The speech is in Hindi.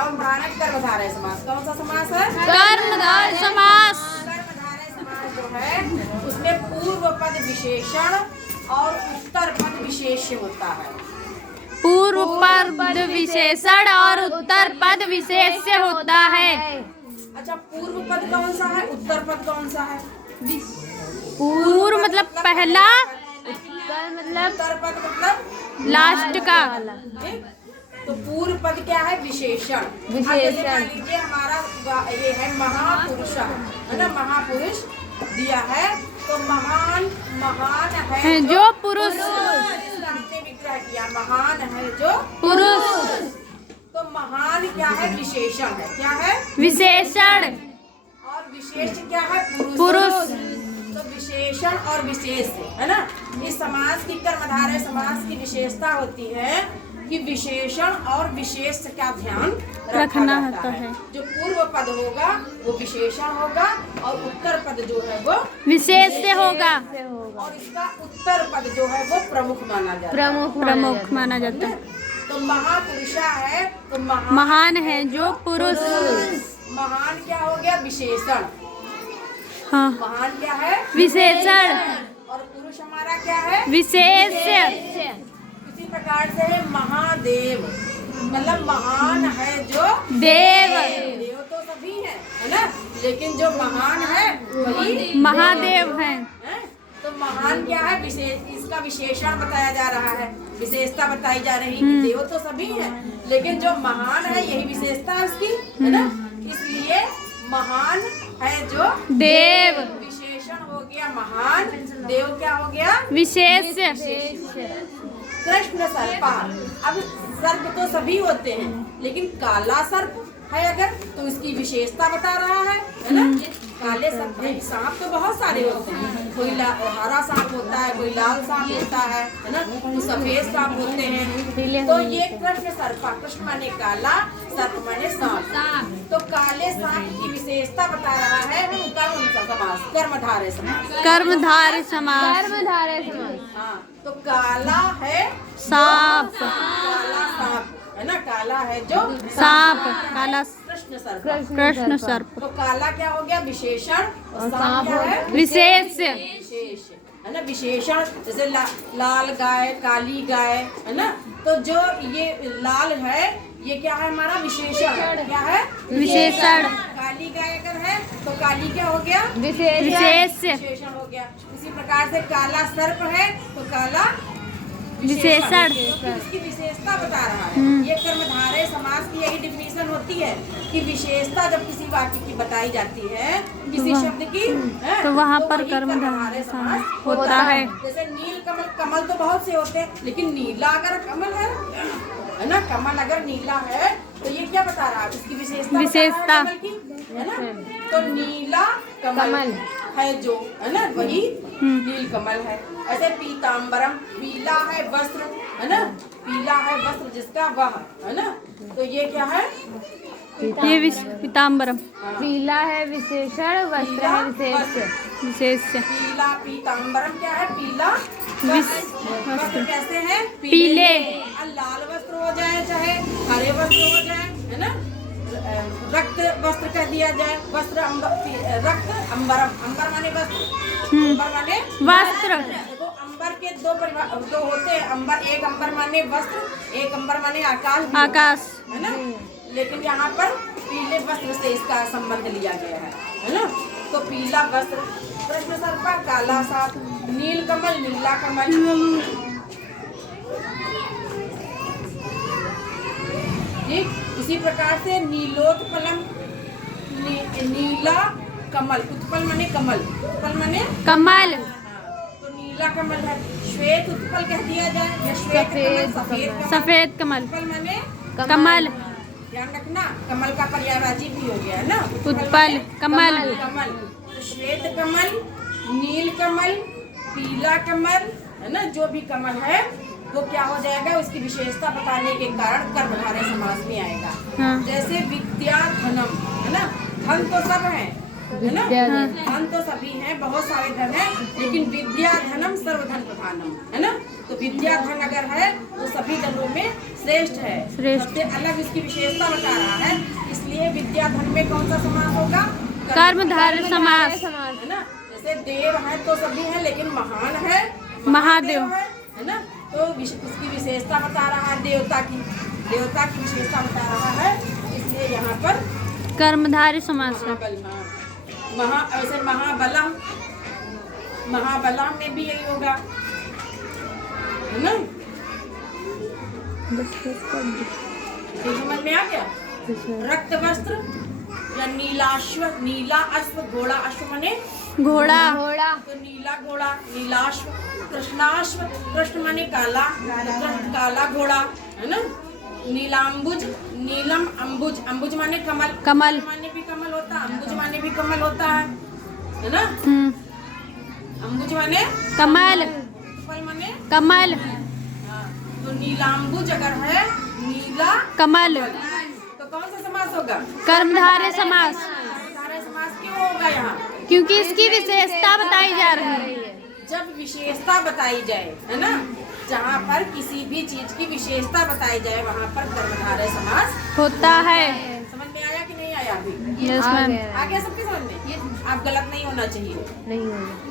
हम बढ़ाना कर्मधारय समास। कौन सा समास है? कर्मधारय समास। कर्मधारय समास जो है उसमें पूर्व पद विशेषण और उत्तर पद विशेष्य होता है। पूर्व पद विशेषण और उत्तर पद विशेष्य होता है। अच्छा, पूर्व पद कौन सा है, उत्तर पद कौन सा है? पूर्व मतलब पहला, उत्तर पद मतलब लास्ट का। ठीक? तो पूर्व पद क्या है? विशेषण। अब जैसे मान लीजिए हमारा ये है महापुरुष, है ना, महापुरुष दिया है तो महान है जो पुरुष, जिसका हमने विग्रह किया, महान है जो पुरुष। तो महान क्या है? विशेषण है। क्या है? विशेषण। और विशेष क्या है? पुरुष। तो विशेषण और विशेष है ना। इस समास की, कर्मधारय समास की विशेषता होती है कि विशेषण और विशेष का ध्यान रखना होता है। जो पूर्व पद होगा वो विशेषण होगा और उत्तर पद जो है वो विशेष से होगा। और इसका उत्तर पद जो है वो प्रमुख माना जाता है। प्रमुख माना जाता है। तो महापुरुषा है तो महान है जो पुरुष। महान क्या हो गया? विशेषण। हाँ, महान क्या है? विशेषण। और पुरुष हमारा क्या है? विशेष। इसी प्रकार से है महादेव, मतलब महान है जो देव। देव तो सभी है ना, लेकिन जो महान है वही महादेव है। तो महान क्या है? विशेष। इसका विशेषण बताया जा रहा है, विशेषता बताई जा रही है। देव तो सभी है लेकिन जो महान है यही विशेषता है उसकी, है ना। इसलिए महान है जो देव। विशेषण हो गया महान, देव क्या हो गया? विशेष। कृष्ण सर्पा। अब सर्प तो सभी होते हैं लेकिन काला सर्प है अगर तो इसकी विशेषता बता रहा है ना। काले सर्प, सांप तो बहुत सारे होते हैं, कोई हरा सांप होता है, कोई लाल सांप होता है ना, कोई सफेद सांप होते हैं। तो ये कृष्ण सर्पा, कृष्ण माने काला, सर्प माने सांप। तो काले सांप की विशेषता बता रहा है समास, कर्मधारय समास। कर्मधारय समास। हाँ, तो काला है सांप। काला सांप है ना, काला है जो सांप। काला कृष्ण सर्प। कृष्ण सर्प। तो काला क्या हो गया? विशेषण। और सांप क्या है? विशेष। विशेष है ना। विशेषण जैसे लाल गाय, काली गाय है ना, तो जो ये लाल है ये क्या है? हमारा विशेषण। क्या है? विशेषण। काली गाय अगर है तो काली क्या हो गया? विशेष। विशेषण हो गया। इसी प्रकार से काला सर्प है तो काला विशेषण। इसकी विशेषता बता रहा है। ये कर्मधारय समास की यही डिफिनीशन होती है कि विशेषता जब किसी वाक्य की बताई जाती है, किसी शब्द की, तो वहाँ पर वही कर्मधारय समास होता है। जैसे नील कमल, कमल तो बहुत से होते हैं लेकिन नीला अगर कमल है ना, कमल अगर नीला है तो ये क्या बता रहा है? इसकी विशेषता कमल की, है ना। तो नीला कमल है जो, है ना, वही नील कमल है। ऐसे पीताम्बरम, पीला है वस्त्र, है ना, पीला है वस्त्र जिसका वह, है ना। तो ये क्या है? ये पीताम्बरम। पीला है विशेषण, वस्त्र है विशेष। विशेष। पीला, पीताम्बरम क्या है? पीला वस्त्र। कैसे है? पीले। लाल वस्त्र हो जाए चाहे हरे वस्त्र हो जाए, है ना, रक्त वस्त्र कह दिया जाए, वस्त्र रक्त अंबरम, अंबर माने वस्त्र, अंबर माने वस्त्र। देखो अंबर के दो होते हैं, अंबर, एक अंबर माने वस्त्र, एक अंबर माने आकाश भी आकाश, है ना। लेकिन यहाँ पर पीले वस्त्र से इसका संबंध लिया गया है ना। तो पीला वस्त्र, कृष्ण सर्पा, काला सांप, नील कमल, नीला कमल। ठीक इसी प्रकार से नीलोत्पलम, नीला कमल, उत्पल माने कमल, उत्पल माने कमल। तो नीला कमल है। श्वेत उत्पल कह दिया जाए या श्वेत कमल, सफेद कमल। उत्पल माने कमल। ध्यान रखना, कमल का पर्यायवाची भी हो गया है ना। उत्पल कमल। कमल, तो श्वेत कमल, नील कमल, पीला कमल, है ना, जो भी कमल है वो क्या हो जाएगा? उसकी विशेषता बताने के कारण कर्मधारय समास में आएगा। हाँ। जैसे विद्या धनम, है ना, धन तो सब है है ना। विद्याधन। धन तो सभी हैं, बहुत सारे धन है, लेकिन विद्या धनम सर्वधन प्रधानम, है ना। तो विद्या धन अगर है तो सभी धनों में श्रेष्ठ है, सबसे अलग इसकी विशेषता बता रहा है। इसलिए विद्या धन में कौन सा समास होगा? कर्मधारय समास। है ना। जैसे देव है तो सभी है, लेकिन महान है महादेव है ना। तो इसकी विशेषता बता रहा है, देवता की विशेषता बता रहा है, इसलिए यहाँ पर कर्मधारय समास है। महाबल, हाँ ऐसे महाबलम में भी यही होगा, है ना। तो समझ में आ गया? रक्त वस्त्र या नीलाश्व, नीला अश्व, घोड़ा अश्व मने घोड़ा। तो नीला घोड़ा, नीलाश्व। कृष्णाश्व, कृष्ण माने काला, काला घोड़ा, है ना। नीलाम्बुज, नीलम अम्बुज, अम्बुज माने कमल, कमल माने भी कमल होता है, अम्बुज माने भी कमल होता है ना। अम्बुज माने कमल, कमल माने कमल, हाँ। तो नीलाम्बुज अगर है, नीला कमल, तो कौन सा समास होगा? कर्मधारय समास, कर्मधारय समास क्यों होगा यहाँ? क्योंकि इसकी विशेषता बताई जा रही है। जब विशेषता बताई जाए, है ना, जहाँ पर किसी भी चीज की विशेषता बताई जाए वहाँ पर कर्मधारय समास होता है। समझ में आया कि नहीं आया? अभी यस मैम। आ गया सबके समझ में? आप गलत नहीं होना चाहिए। नहीं होगा।